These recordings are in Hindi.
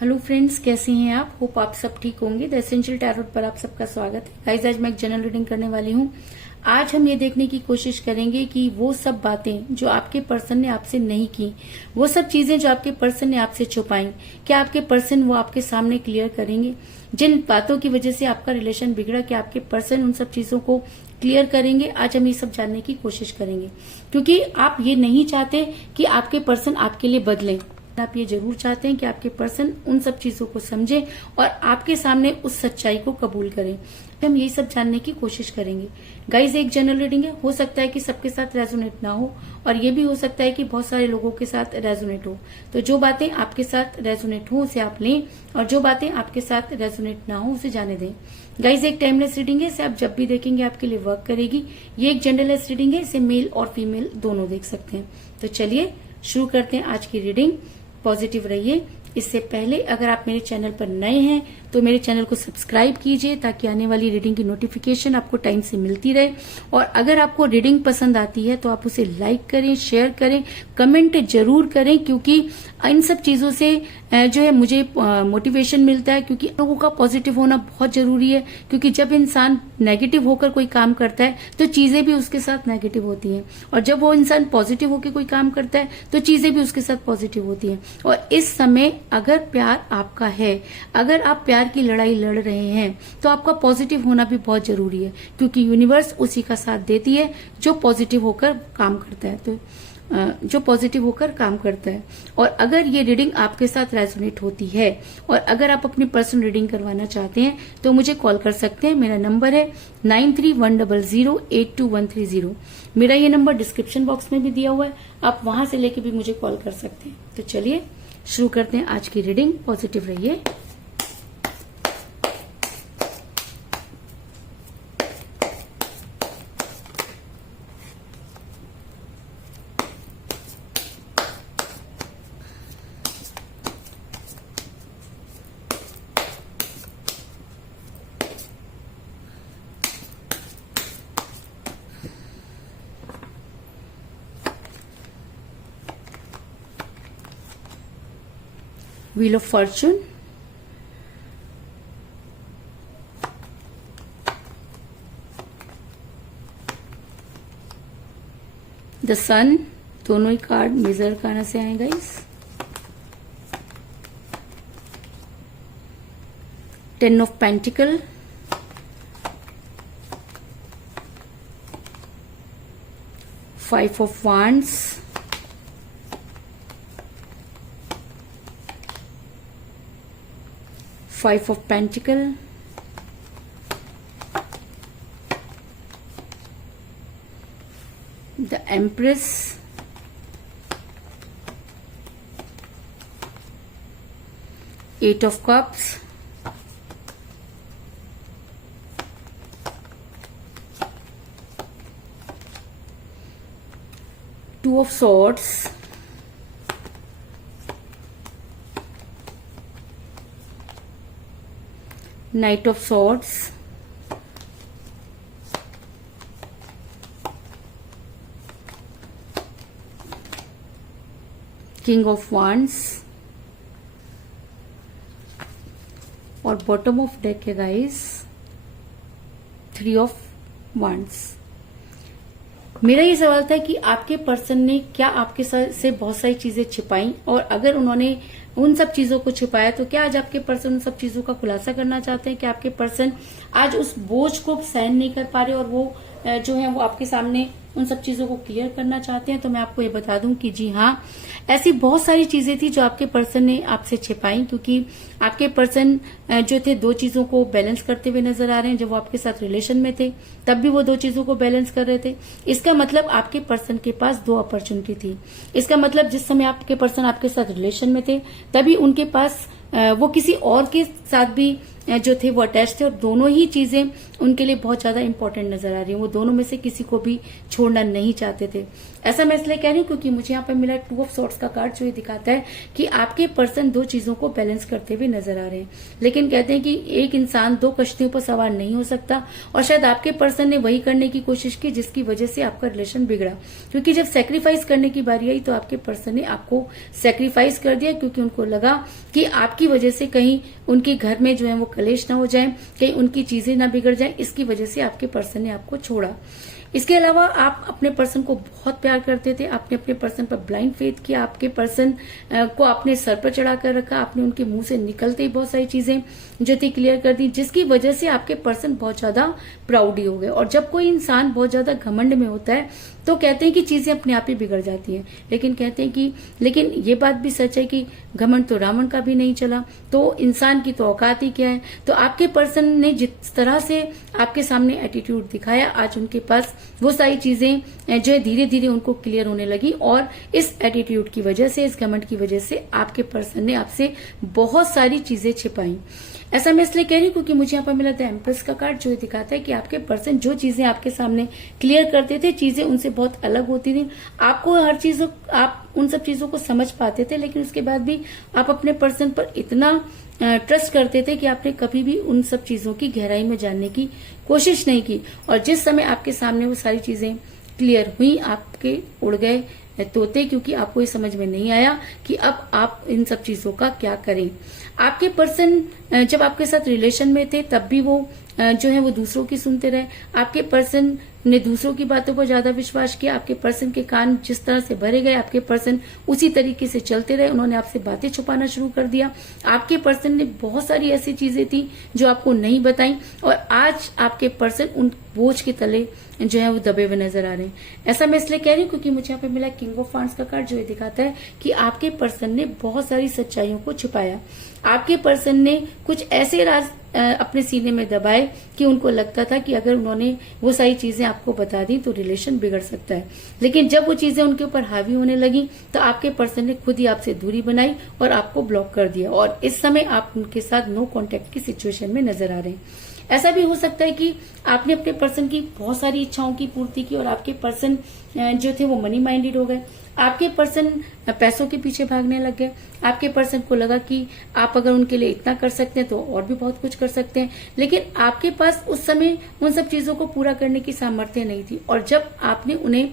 हेलो फ्रेंड्स, कैसे हैं आप? होप आप सब ठीक होंगे। द एसेंशियल टैरोट पर आप सबका स्वागत है। गाइस, आज मैं एक जनरल रीडिंग करने वाली हूँ। आज हम ये देखने की कोशिश करेंगे कि वो सब बातें जो आपके पर्सन ने आपसे नहीं की, वो सब चीजें जो आपके पर्सन ने आपसे छुपाई, क्या आपके पर्सन वो आपके सामने क्लियर करेंगे? जिन बातों की वजह से आपका रिलेशन बिगड़ा, क्या आपके पर्सन उन सब चीजों को क्लियर करेंगे? आज हम ये सब जानने की कोशिश करेंगे, क्योंकि आप ये नहीं चाहते कि आपके पर्सन आपके लिए बदलें। आप ये जरूर चाहते हैं कि आपके पर्सन उन सब चीजों को समझे और आपके सामने उस सच्चाई को कबूल करें। हम यही सब जानने की कोशिश करेंगे। गाइज, एक जनरल रीडिंग है, हो सकता है कि सबके साथ रेजोनेट ना हो और ये भी हो सकता है कि बहुत सारे लोगों के साथ रेजोनेट हो। तो जो बातें आपके साथ रेजोनेट हो उसे आप लें और जो बातें आपके साथ रेजोनेट ना हो उसे जाने दें। गाइज, एक टाइमलेस रीडिंग है, इसे आप जब भी देखेंगे आपके लिए वर्क करेगी। ये एक जेंडरलेस रीडिंग है, इसे मेल और फीमेल दोनों देख सकते हैं। तो चलिए शुरू करते हैं आज की रीडिंग। पॉजिटिव रहिए। इससे पहले अगर आप मेरे चैनल पर नए हैं तो मेरे चैनल को सब्सक्राइब कीजिए ताकि आने वाली रीडिंग की नोटिफिकेशन आपको टाइम से मिलती रहे। और अगर आपको रीडिंग पसंद आती है तो आप उसे लाइक करें, शेयर करें, कमेंट जरूर करें, क्योंकि इन सब चीजों से जो है मुझे मोटिवेशन मिलता है। क्योंकि लोगों का पॉजिटिव होना बहुत जरूरी है, क्योंकि जब इंसान नेगेटिव होकर कोई काम करता है तो चीजें भी उसके साथ नेगेटिव होती हैं, और जब वो इंसान पॉजिटिव होकर कोई काम करता है तो चीजें भी उसके साथ पॉजिटिव होती हैं। और इस समय अगर प्यार आपका है, अगर आप प्यार की लड़ाई लड़ रहे हैं, तो आपका पॉजिटिव होना भी बहुत जरूरी है, क्योंकि यूनिवर्स उसी का साथ देती है जो पॉजिटिव होकर काम करता है। तो जो पॉजिटिव होकर काम करता है। और अगर ये रीडिंग आपके साथ रेजोनेट होती है और अगर आप अपनी पर्सनल रीडिंग करवाना चाहते हैं तो मुझे कॉल कर सकते हैं। मेरा नंबर है 9310082130। मेरा ये नंबर डिस्क्रिप्शन बॉक्स में भी दिया हुआ है, आप वहां से लेके भी मुझे कॉल कर सकते हैं। तो चलिए शुरू करते हैं आज की रीडिंग। पॉजिटिव रहिए। Wheel of Fortune, द सन, दोनों ही कार्ड मेजर कहां से आए guys? 10 of pentacle, 5 of wands, Five of Pentacle, the Empress, Eight of Cups, Two of Swords, Knight of Swords, King of Wands और बॉटम ऑफ डेक है गाइस 3 ऑफ वांड्स। मेरा ये सवाल था कि आपके पर्सन ने क्या आपके से बहुत सारी चीजें छिपाई, और अगर उन्होंने उन सब चीजों को छिपाया तो क्या आज आपके पर्सन उन सब चीजों का खुलासा करना चाहते हैं? कि आपके पर्सन आज उस बोझ को सहन नहीं कर पा रहे और वो जो है वो आपके सामने उन सब चीजों को क्लियर करना चाहते हैं? तो मैं आपको ये बता दूं कि जी हाँ, ऐसी बहुत सारी चीजें थी जो आपके पर्सन ने आपसे छिपाई, क्योंकि आपके पर्सन जो थे दो चीजों को बैलेंस करते हुए नजर आ रहे हैं। जब वो आपके साथ रिलेशन में थे तब भी वो दो चीजों को बैलेंस कर रहे थे। इसका मतलब आपके पर्सन के पास दो अपॉर्चुनिटी थी। इसका मतलब जिस समय आपके पर्सन आपके साथ रिलेशन में थे तभी उनके पास वो किसी और के साथ भी जो थे वो अटैच थे और दोनों ही चीजें उनके लिए बहुत ज्यादा इंपॉर्टेंट नजर आ रही है। वो दोनों में से किसी को भी छोड़ना नहीं चाहते थे। ऐसा मैं इसलिए कह रही हूँ क्योंकि मुझे यहाँ पर मिला 2 ऑफ सॉर्ट्स का कार्ड, जो ये दिखाता है कि आपके पर्सन 2 चीजों को बैलेंस करते हुए नजर आ रहे हैं। लेकिन कहते हैं कि एक इंसान 2 कश्तियों पर सवार नहीं हो सकता, और शायद आपके पर्सन ने वही करने की कोशिश की जिसकी वजह से आपका रिलेशन बिगड़ा। क्योंकि जब सेक्रीफाइस करने की बारी आई तो आपके पर्सन ने आपको सेक्रीफाइस कर दिया, क्योंकि उनको लगा कि आपकी वजह से कहीं उनके घर में जो है वो कलेश ना हो जाए, कहीं उनकी चीजें ना बिगड़ जाए, इसकी वजह से आपके पर्सन ने आपको छोड़ा। इसके अलावा आप अपने पर्सन को बहुत प्यार करते थे, आपने अपने पर्सन पर ब्लाइंड फेथ किया, आपके पर्सन को आपने सर पर चढ़ा कर रखा, आपने उनके मुंह से निकलते ही बहुत सारी चीजें जो थी क्लियर कर दी, जिसकी वजह से आपके पर्सन बहुत ज्यादा प्राउडी हो गए। और जब कोई इंसान बहुत ज्यादा घमंड में होता है तो कहते हैं कि चीजें अपने आप ही बिगड़ जाती हैं, लेकिन कहते हैं कि लेकिन ये बात भी सच है कि घमंड तो रावण का भी नहीं चला, तो इंसान की तो औकात ही क्या है। तो आपके पर्सन ने जिस तरह से आपके सामने एटीट्यूड दिखाया, आज उनके पास वो सारी चीजें जो है धीरे धीरे उनको क्लियर होने लगी, और इस एटीट्यूड की वजह से, इस घमंड की वजह से आपके पर्सन ने आपसे बहुत सारी चीजें छिपाई। ऐसा मैं इसलिए कह रही हूँ क्योंकि मुझे यहाँ पर मिला था एम्प्रेस का कार्ड, जो दिखाता है कि आपके पर्सन जो चीजें आपके सामने क्लियर करते थे, चीजें उनसे बहुत अलग होती थी। आपको हर चीजों, आप उन सब चीजों को समझ पाते थे, लेकिन उसके बाद भी आप अपने पर्सन पर इतना ट्रस्ट करते थे कि आपने कभी भी उन सब चीजों की गहराई में जानने की कोशिश नहीं की। और जिस समय आपके सामने वो सारी चीजें क्लियर हुई, आपके उड़ गए तोते, क्योंकि आपको ये समझ में नहीं आया कि अब आप इन सब चीजों का क्या करें। आपके पर्सन जब आपके साथ रिलेशन में थे तब भी वो जो है वो दूसरों की सुनते रहे। आपके पर्सन ने दूसरों की बातों पर ज्यादा विश्वास किया। आपके पर्सन के कान जिस तरह से भरे गए, आपके पर्सन उसी तरीके से चलते रहे। उन्होंने आपसे बातें छुपाना शुरू कर दिया। आपके पर्सन ने बहुत सारी ऐसी चीजें थी जो आपको नहीं बताई, और आज आपके पर्सन उन बोझ के तले जो है वो दबे हुए नजर आ रहे हैं। ऐसा मैं इसलिए कह रही हूँ क्योंकि मुझे यहाँ पे मिला किंग ऑफ वांड्स का कार्ड, जो ये दिखाता है कि आपके पर्सन ने बहुत सारी सच्चाइयों को छिपाया। आपके पर्सन ने कुछ ऐसे राज अपने सीने में दबाए कि उनको लगता था कि अगर उन्होंने वो सारी चीजें आपको बता दी तो रिलेशन बिगड़ सकता है। लेकिन जब वो चीजें उनके ऊपर हावी होने लगी तो आपके पर्सन ने खुद ही आपसे दूरी बनाई और आपको ब्लॉक कर दिया, और इस समय आप उनके साथ नो कांटेक्ट की सिचुएशन में नजर आ रहे हैं। ऐसा भी हो सकता है कि आपने अपने पर्सन की बहुत सारी इच्छाओं की पूर्ति की और आपके पर्सन जो थे वो मनी माइंडेड हो गए। आपके पर्सन पैसों के पीछे भागने लग गए। आपके पर्सन को लगा कि आप अगर उनके लिए इतना कर सकते हैं तो और भी बहुत कुछ कर सकते हैं, लेकिन आपके पास उस समय उन सब चीजों को पूरा करने की सामर्थ्य नहीं थी। और जब आपने उन्हें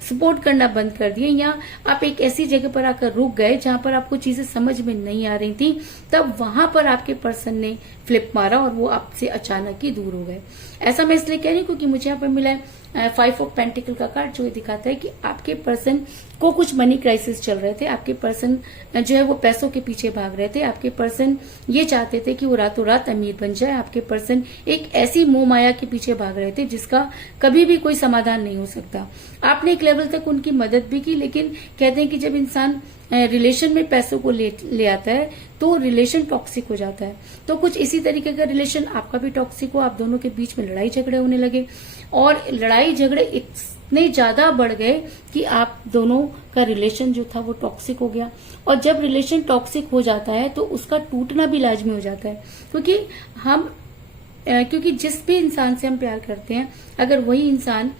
सपोर्ट करना बंद कर दिए, या आप एक ऐसी जगह पर आकर रुक गए जहां पर आपको चीजें समझ में नहीं आ रही थी, तब वहां पर आपके पर्सन ने फ्लिप मारा और वो आपसे अचानक ही दूर हो गए। ऐसा मैं इसलिए कह रही हूँ क्योंकि मुझे यहाँ पर मिला है 5 ऑफ पेंटिकल का कार्ड, जो दिखाता है कि आपके पर्सन को कुछ मनी क्राइसिस चल रहे थे। आपके पर्सन जो है वो पैसों के पीछे भाग रहे थे। आपके पर्सन ये चाहते थे कि वो रातों रात अमीर बन जाए। आपके पर्सन एक ऐसी मोह माया के पीछे भाग रहे थे जिसका कभी भी कोई समाधान नहीं हो सकता। आपने एक लेवल तक उनकी मदद भी की, लेकिन कहते हैं कि जब इंसान रिलेशन में पैसों को ले आता है तो रिलेशन टॉक्सिक हो जाता है। तो कुछ इसी तरीके का रिलेशन आपका भी टॉक्सिक हो, आप दोनों के बीच में लड़ाई झगड़े होने लगे, और लड़ाई झगड़े इतने ज्यादा बढ़ गए कि आप दोनों का रिलेशन जो था वो टॉक्सिक हो गया। और जब रिलेशन टॉक्सिक हो जाता है तो उसका टूटना भी लाजमी हो जाता है, क्योंकि जिस भी इंसान से हम प्यार करते हैं, अगर वही इंसान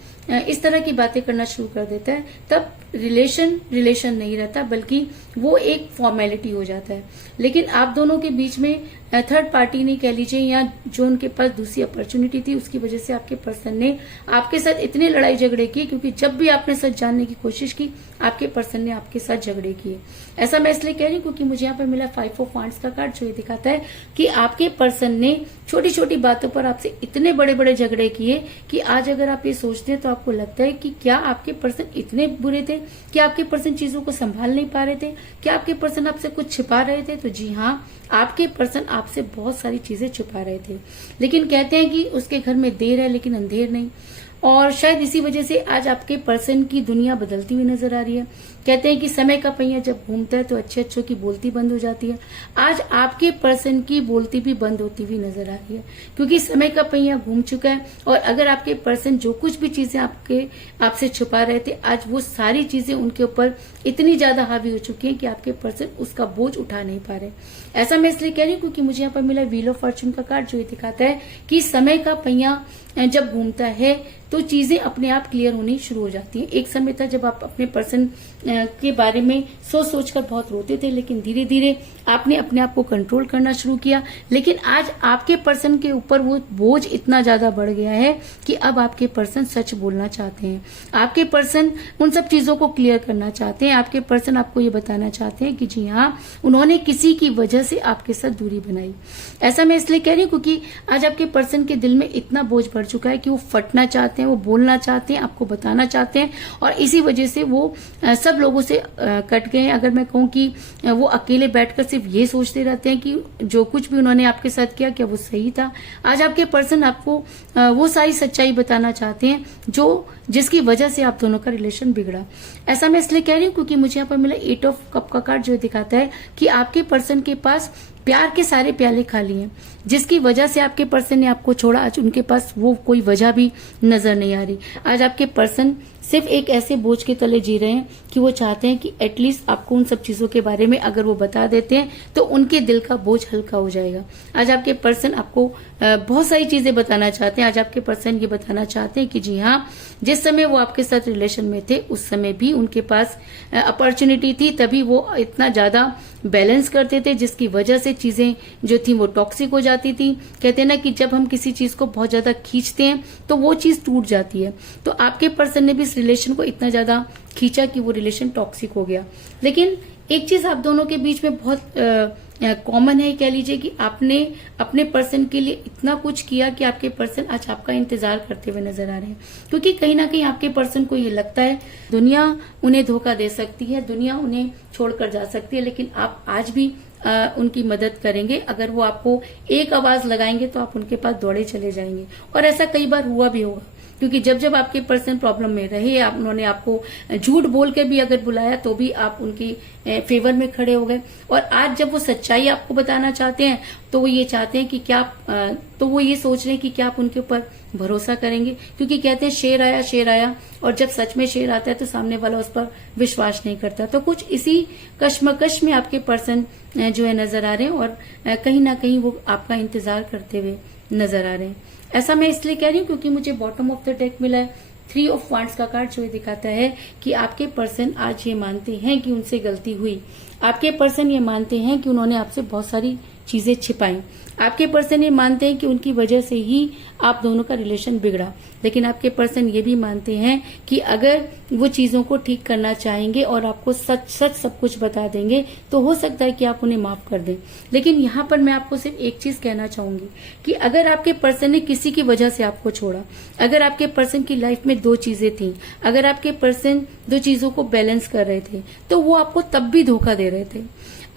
इस तरह की बातें करना शुरू कर देता है, तब रिलेशन नहीं रहता, बल्कि वो एक फॉर्मेलिटी हो जाता है। लेकिन आप दोनों के बीच में थर्ड पार्टी नहीं कह लीजिए, या जो उनके पास दूसरी अपॉर्चुनिटी थी, उसकी वजह से आपके पर्सन ने आपके साथ इतने लड़ाई झगड़े किए, क्योंकि जब भी आपने सच जानने की कोशिश की, आपके पर्सन ने आपके साथ झगड़े किए। ऐसा मैं इसलिए कह रही हूँ क्योंकि मुझे यहाँ पर मिला 5 ऑफ वांड्स का कार्ड, जो ये दिखाता है कि आपके पर्सन ने छोटी छोटी बातों पर आपसे इतने बड़े बड़े झगड़े किए कि आज अगर आप ये सोचते हैं तो आपको लगता है कि क्या आपके पर्सन इतने बुरे थे, क्या आपके पर्सन चीजों को संभाल नहीं पा रहे थे, क्या आपके पर्सन आपसे कुछ छिपा रहे थे। तो जी हाँ, आपके पर्सन आपसे बहुत सारी चीजें छुपा रहे थे। लेकिन कहते हैं कि उसके घर में देर है लेकिन अंधेर नहीं। और शायद इसी वजह से आज आपके पर्सन की दुनिया बदलती हुई नजर आ रही है। कहते हैं कि समय का पहिया जब घूमता है तो अच्छे अच्छों की बोलती बंद हो जाती है। आज आपके पर्सन की बोलती भी बंद होती हुई नजर आ रही है, क्योंकि समय का पहिया घूम चुका है। और अगर आपके पर्सन जो कुछ भी चीजें आपसे छुपा रहे थे, आज वो सारी चीजें उनके ऊपर इतनी ज्यादा हावी हो चुकी हैं कि आपके पर्सन उसका बोझ उठा नहीं पा रहे। ऐसा मैं इसलिए कह रही हूँ क्योंकि मुझे यहाँ पर मिला व्हील ऑफ फॉर्चून का कार्ड, जो ये दिखाता है कि समय का पहिया जब घूमता है तो चीजें अपने आप क्लियर होनी शुरू हो जाती हैं। एक समय था जब आप अपने पर्सन के बारे में सोच सोचकर बहुत रोते थे, लेकिन धीरे धीरे आपने अपने आप को कंट्रोल करना शुरू किया। लेकिन आज आपके पर्सन के ऊपर वो बोझ इतना ज्यादा बढ़ गया है कि अब आपके पर्सन सच बोलना चाहते हैं। आपके पर्सन उन सब चीजों को क्लियर करना चाहते हैं। आपके पर्सन आपको ये बताना चाहते हैं कि जी हाँ, उन्होंने किसी की वजह से आपके साथ दूरी बनाई। ऐसा मैं इसलिए कह रही हूँ क्योंकि आज आपके पर्सन के दिल में इतना बोझ बढ़ चुका है कि वो फटना चाहते हैं, वो बोलना चाहते हैं, आपको बताना चाहते हैं, और इसी वजह से वो सब लोगों से कट गए हैं। अगर मैं कहूँ कि वो अकेले बैठकर सिर्फ ये सोचते रहते हैं कि जो कुछ भी उन्होंने आपके साथ किया क्या वो सही था। आज आपके पर्सन आपको वो सारी सच्चाई बताना चाहते हैं जिसकी वजह से आप दोनों का रिलेशन बिगड़ा। ऐसा मैं इसलिए कह रही हूँ क्योंकि मुझे यहाँ पर मिला 8 ऑफ कप का कार्ड, जो दिखाता है कि आपके पर्सन के पास प्यार के सारे प्याले खाली हैं। जिसकी वजह से आपके पर्सन ने आपको छोड़ा, आज उनके पास वो कोई वजह भी नजर नहीं आ रही। आज आपके पर्सन सिर्फ एक ऐसे बोझ के तले जी रहे हैं कि वो चाहते हैं कि एटलीस्ट आपको उन सब चीजों के बारे में अगर वो बता देते हैं तो उनके दिल का बोझ हल्का हो जाएगा। आज आपके पर्सन आपको बहुत सारी चीजें बताना चाहते हैं। आज आपके पर्सन ये बताना चाहते हैं कि जी हाँ, जिस समय वो आपके साथ रिलेशन में थे उस समय भी उनके पास अपॉर्चुनिटी थी, तभी वो इतना ज्यादा बैलेंस करते थे, जिसकी वजह से चीजें जो थी वो टॉक्सिक हो जाती थी। कहते हैं ना कि जब हम किसी चीज को बहुत ज्यादा खींचते हैं तो वो चीज टूट जाती है। तो आपके पर्सन ने भी इस रिलेशन को इतना ज्यादा खींचा कि वो रिलेशन टॉक्सिक हो गया। लेकिन एक चीज आप दोनों के बीच में बहुत कॉमन है, कह लीजिए कि आपने अपने पर्सन के लिए इतना कुछ किया कि आपके पर्सन आज आपका इंतजार करते हुए नजर आ रहे हैं। क्योंकि कहीं ना कहीं आपके पर्सन को ये लगता है दुनिया उन्हें धोखा दे सकती है, दुनिया उन्हें छोड़कर जा सकती है, लेकिन आप आज भी उनकी मदद करेंगे। अगर वो आपको एक आवाज लगाएंगे तो आप उनके पास दौड़े चले जाएंगे। और ऐसा कई बार हुआ भी होगा, क्योंकि जब जब आपके पर्सन प्रॉब्लम में रहे, उन्होंने आपको झूठ बोल के भी अगर बुलाया तो भी आप उनकी फेवर में खड़े हो गए। और आज जब वो सच्चाई आपको बताना चाहते हैं तो वो ये चाहते हैं कि तो वो ये सोच रहे हैं कि क्या आप उनके ऊपर भरोसा करेंगे। क्योंकि कहते हैं शेर आया, और जब सच में शेर आता है तो सामने वाला उस पर विश्वास नहीं करता। तो कुछ इसी कश्मकश में आपके पर्सन जो है नजर आ रहे हैं, और कहीं ना कहीं वो आपका इंतजार करते हुए नजर आ रहे हैं। ऐसा मैं इसलिए कह रही हूँ क्योंकि मुझे बॉटम ऑफ द डेक मिला है 3 ऑफ वांड्स का कार्ड, जो ये दिखाता है कि आपके पर्सन आज ये मानते हैं कि उनसे गलती हुई। आपके पर्सन ये मानते हैं कि उन्होंने आपसे बहुत सारी चीजें छिपाई। आपके पर्सन ये मानते हैं कि उनकी वजह से ही आप दोनों का रिलेशन बिगड़ा। लेकिन आपके पर्सन ये भी मानते हैं कि अगर वो चीजों को ठीक करना चाहेंगे और आपको सच सच सब कुछ बता देंगे तो हो सकता है कि आप उन्हें माफ कर दें। लेकिन यहाँ पर मैं आपको सिर्फ एक चीज कहना चाहूंगी कि अगर आपके पर्सन ने किसी की वजह से आपको छोड़ा, अगर आपके पर्सन की लाइफ में 2 चीजें थी, अगर आपके पर्सन 2 चीजों को बैलेंस कर रहे थे, तो वो आपको तब भी धोखा दे रहे थे।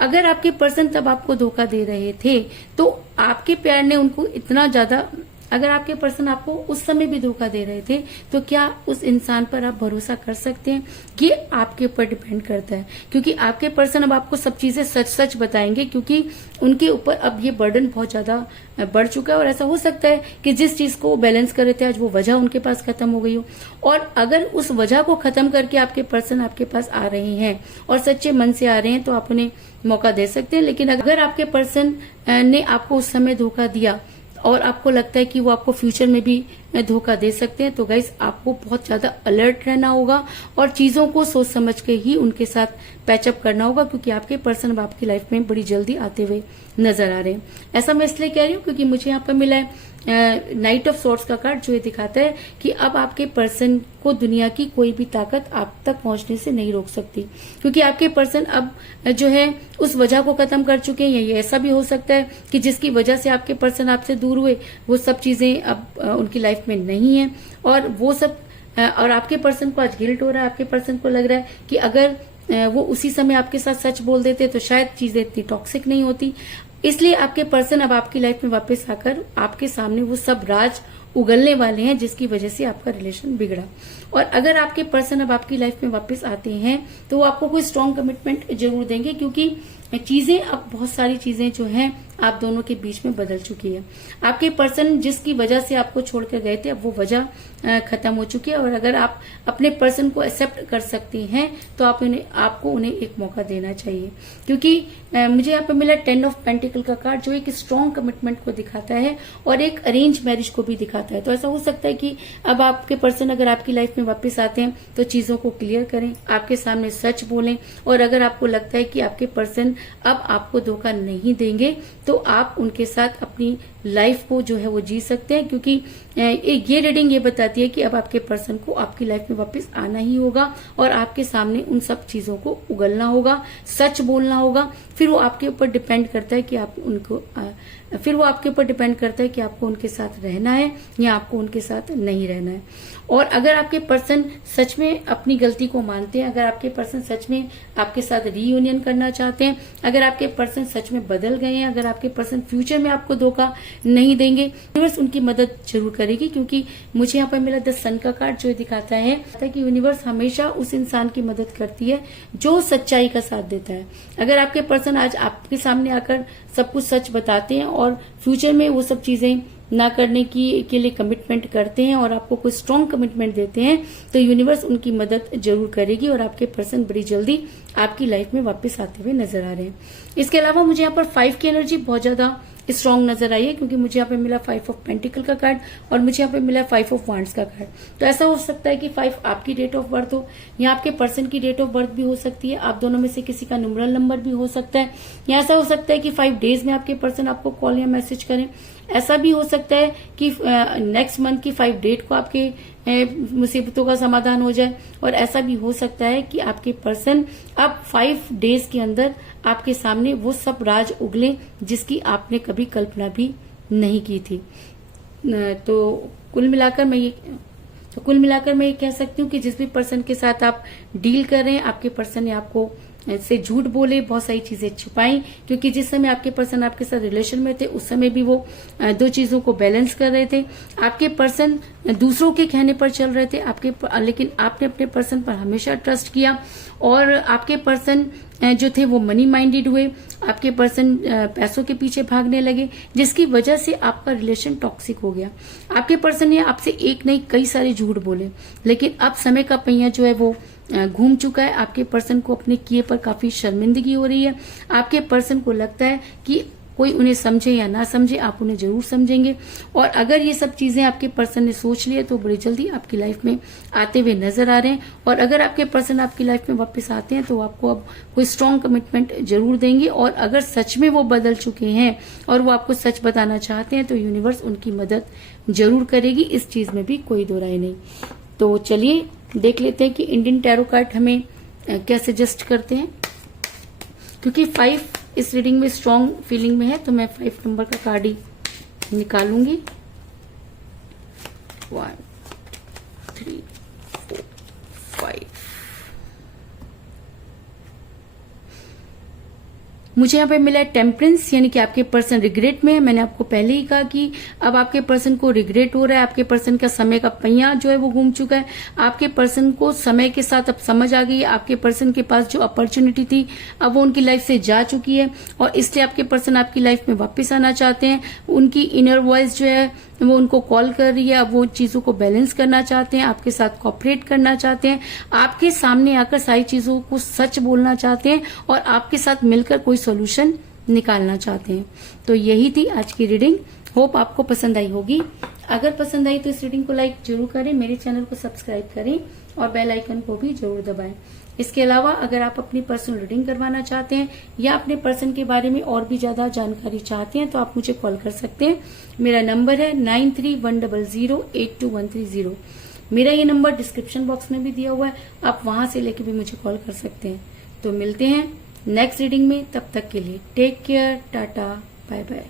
अगर आपके पर्सन तब आपको धोखा दे रहे थे तो आपके प्यार ने उनको इतना ज्यादा, अगर आपके पर्सन आपको उस समय भी धोखा दे रहे थे तो क्या उस इंसान पर आप भरोसा कर सकते हैं? ये आपके ऊपर डिपेंड करता है, क्योंकि आपके पर्सन अब आपको सब चीजें सच सच बताएंगे, क्योंकि उनके ऊपर अब ये बर्डन बहुत ज्यादा बढ़ चुका है। और ऐसा हो सकता है कि जिस चीज को बैलेंस कर रहे थे आज वो वजह उनके पास खत्म हो गई हो। और अगर उस वजह को खत्म करके आपके पर्सन आपके पास आ रहे हैं और सच्चे मन से आ रहे हैं तो आप उन्हें मौका दे सकते हैं। लेकिन अगर आपके पर्सन ने आपको उस समय धोखा दिया और आपको लगता है कि वो आपको फ्यूचर में भी धोखा दे सकते हैं, तो गाइस आपको बहुत ज्यादा अलर्ट रहना होगा और चीजों को सोच समझ के ही उनके साथ पैचअप करना होगा, क्योंकि आपके पर्सन अब आपकी लाइफ में बड़ी जल्दी आते हुए नजर आ रहे हैं। ऐसा मैं इसलिए कह रही हूँ क्योंकि मुझे यहाँ पर मिला है नाइट ऑफ सॉर्ड्स का कार्ड, जो ये दिखाता है कि अब आपके पर्सन को दुनिया की कोई भी ताकत आप तक पहुंचने से नहीं रोक सकती, क्योंकि आपके पर्सन अब जो है उस वजह को खत्म कर चुके हैं। ये ऐसा भी हो सकता है कि जिसकी वजह से आपके पर्सन आपसे दूर हुए वो सब चीजें अब उनकी लाइफ में नहीं है, और वो सब और आपके पर्सन को आज गिल्ट हो रहा है। आपके पर्सन को लग रहा है कि अगर वो उसी समय आपके साथ सच बोल देते तो शायद चीजें इतनी टॉक्सिक नहीं होती। इसलिए आपके पर्सन अब आपकी लाइफ में वापस आकर आपके सामने वो सब राज उगलने वाले हैं, जिसकी वजह से आपका रिलेशन बिगड़ा। और अगर आपके पर्सन अब आपकी लाइफ में वापस आते हैं तो वो आपको कोई स्ट्रॉन्ग कमिटमेंट जरूर देंगे, क्योंकि चीजें अब बहुत सारी चीजें जो हैं आप दोनों के बीच में बदल चुकी है। आपके पर्सन जिसकी वजह से आपको छोड़कर गए थे, अब वो वजह खत्म हो चुकी है। और अगर आप अपने पर्सन को एक्सेप्ट कर सकते हैं तो आपको उन्हें एक मौका देना चाहिए, क्योंकि मुझे यहाँ पे मिला 10 ऑफ पेंटिकल का कार्ड, जो एक स्ट्रॉन्ग कमिटमेंट को दिखाता है और एक अरेंज मैरिज को भी दिखाता है। तो ऐसा हो सकता है कि अब आपके पर्सन अगर आपकी लाइफ में वापस आते हैं तो चीजों को क्लियर करें, आपके सामने सच बोलें। और अगर आपको लगता है कि आपके पर्सन अब आपको धोखा नहीं देंगे तो आप उनके साथ अपनी लाइफ को जो है वो जी सकते हैं, क्योंकि ये रीडिंग ये बताती है कि अब आपके पर्सन को आपकी लाइफ में वापस आना ही होगा और आपके सामने उन सब चीजों को उगलना होगा, सच बोलना होगा। फिर वो आपके ऊपर डिपेंड करता है कि आप उनको आपको उनके साथ रहना है या आपको उनके साथ नहीं रहना है। और अगर आपके पर्सन सच में अपनी गलती को मानते हैं, अगर आपके पर्सन सच में आपके साथ रीयूनियन करना चाहते हैं, अगर आपके पर्सन सच में बदल गए हैं, अगर आपके पर्सन फ्यूचर में आपको धोखा नहीं देंगे, यूनिवर्स उनकी मदद जरूर करेगी। क्योंकि मुझे यहाँ पर मिला द सन का कार्ड, जो दिखाता है कि यूनिवर्स हमेशा उस इंसान की मदद करती है जो सच्चाई का साथ देता है। अगर आपके पर्सन आज आपके सामने आकर सब कुछ सच बताते हैं और फ्यूचर में वो सब चीजें ना करने के लिए कमिटमेंट करते हैं और आपको कोई स्ट्रॉन्ग कमिटमेंट देते हैं, तो यूनिवर्स उनकी मदद जरूर करेगी और आपके पर्सन बड़ी जल्दी आपकी लाइफ में वापस आते हुए नजर आ रहे हैं। इसके अलावा मुझे यहाँ पर 5 की एनर्जी बहुत ज्यादा स्ट्रॉन्ग नजर आई है, क्योंकि मुझे यहाँ पे मिला 5 ऑफ पेंटिकल का कार्ड और मुझे यहाँ पे मिला 5 ऑफ वांड्स का कार्ड। तो ऐसा हो सकता है कि 5 आपकी डेट ऑफ बर्थ हो या आपके पर्सन की डेट ऑफ बर्थ भी हो सकती है, आप दोनों में से किसी का न्यूमरल नंबर भी हो सकता है, या ऐसा हो सकता है कि 5 डेज में आपके पर्सन आपको कॉल या मैसेज करें। ऐसा भी हो सकता है कि नेक्स्ट मंथ की 5 डेट को आपके मुसीबतों का समाधान हो जाए, और ऐसा भी हो सकता है कि आपके पर्सन अब 5 डेज के अंदर आपके सामने वो सब राज उगले जिसकी आपने कभी कल्पना भी नहीं की थी। तो कुल मिलाकर मैं ये कह सकती हूँ कि जिस भी पर्सन के साथ आप डील कर रहे हैं, आपके पर्सन ने आपको से झूठ बोले, बहुत सारी चीजें छुपाई, क्योंकि जिस समय आपके पर्सन आपके साथ रिलेशन में थे उस समय भी वो 2 चीजों को बैलेंस कर रहे थे। आपके पर्सन दूसरों के कहने पर चल रहे थे, लेकिन आपने अपने पर्सन पर हमेशा ट्रस्ट किया, और आपके पर्सन जो थे वो मनी माइंडेड हुए, आपके पर्सन पैसों के पीछे भागने लगे, जिसकी वजह से आपका रिलेशन टॉक्सिक हो गया। आपके पर्सन ने आपसे एक नहीं कई सारे झूठ बोले, लेकिन अब समय का पहिया जो है वो घूम चुका है। आपके पर्सन को अपने किए पर काफी शर्मिंदगी हो रही है। आपके पर्सन को लगता है कि कोई उन्हें समझे या ना समझे, आप उन्हें जरूर समझेंगे। और अगर ये सब चीजें आपके पर्सन ने सोच लिए तो बड़ी जल्दी आपकी लाइफ में आते हुए नजर आ रहे हैं। और अगर आपके पर्सन आपकी लाइफ में वापस आते हैं तो आपको अब कोई स्ट्रॉन्ग कमिटमेंट जरूर देंगे। और अगर सच में वो बदल चुके हैं और वो आपको सच बताना चाहते हैं तो यूनिवर्स उनकी मदद जरूर करेगी, इस चीज में भी कोई दो राय नहीं। तो चलिए देख लेते हैं कि इंडियन टैरो कार्ड हमें क्या सजेस्ट करते हैं। क्योंकि 5 इस रीडिंग में स्ट्रॉन्ग फीलिंग में है तो मैं 5 नंबर का कार्ड ही निकालूंगी। 1 3 4 5। मुझे यहाँ पे मिला है टेम्परेंस, यानी कि आपके पर्सन रिग्रेट में है। मैंने आपको पहले ही कहा कि अब आपके पर्सन को रिग्रेट हो रहा है, आपके पर्सन का समय का पहिया जो है वो घूम चुका है। आपके पर्सन को समय के साथ अब समझ आ गई है, आपके पर्सन के पास जो अपॉर्चुनिटी थी अब वो उनकी लाइफ से जा चुकी है, और इसलिए आपके पर्सन आपकी लाइफ में वापस आना चाहते हैं। उनकी इनर वॉइस जो है वो उनको कॉल कर रही है, अब वो चीजों को बैलेंस करना चाहते हैं, आपके साथ कोऑपरेट करना चाहते हैं, आपके सामने आकर सारी चीजों को सच बोलना चाहते हैं और आपके साथ मिलकर कोई सॉल्यूशन निकालना चाहते हैं। तो यही थी आज की रीडिंग। होप आपको पसंद आई होगी। अगर पसंद आई तो इस रीडिंग को लाइक जरूर करें, मेरे चैनल को सब्सक्राइब करें और बेल आइकन को भी जरूर दबाएं। इसके अलावा अगर आप अपनी पर्सनल रीडिंग करवाना चाहते हैं या अपने पर्सन के बारे में और भी ज्यादा जानकारी चाहते हैं तो आप मुझे कॉल कर सकते हैं। मेरा नंबर है 9310082130। मेरा ये नंबर डिस्क्रिप्शन बॉक्स में भी दिया हुआ है, आप वहां से लेके भी मुझे कॉल कर सकते हैं। तो मिलते हैं नेक्स्ट रीडिंग में, तब तक के लिए take care, tata, bye bye.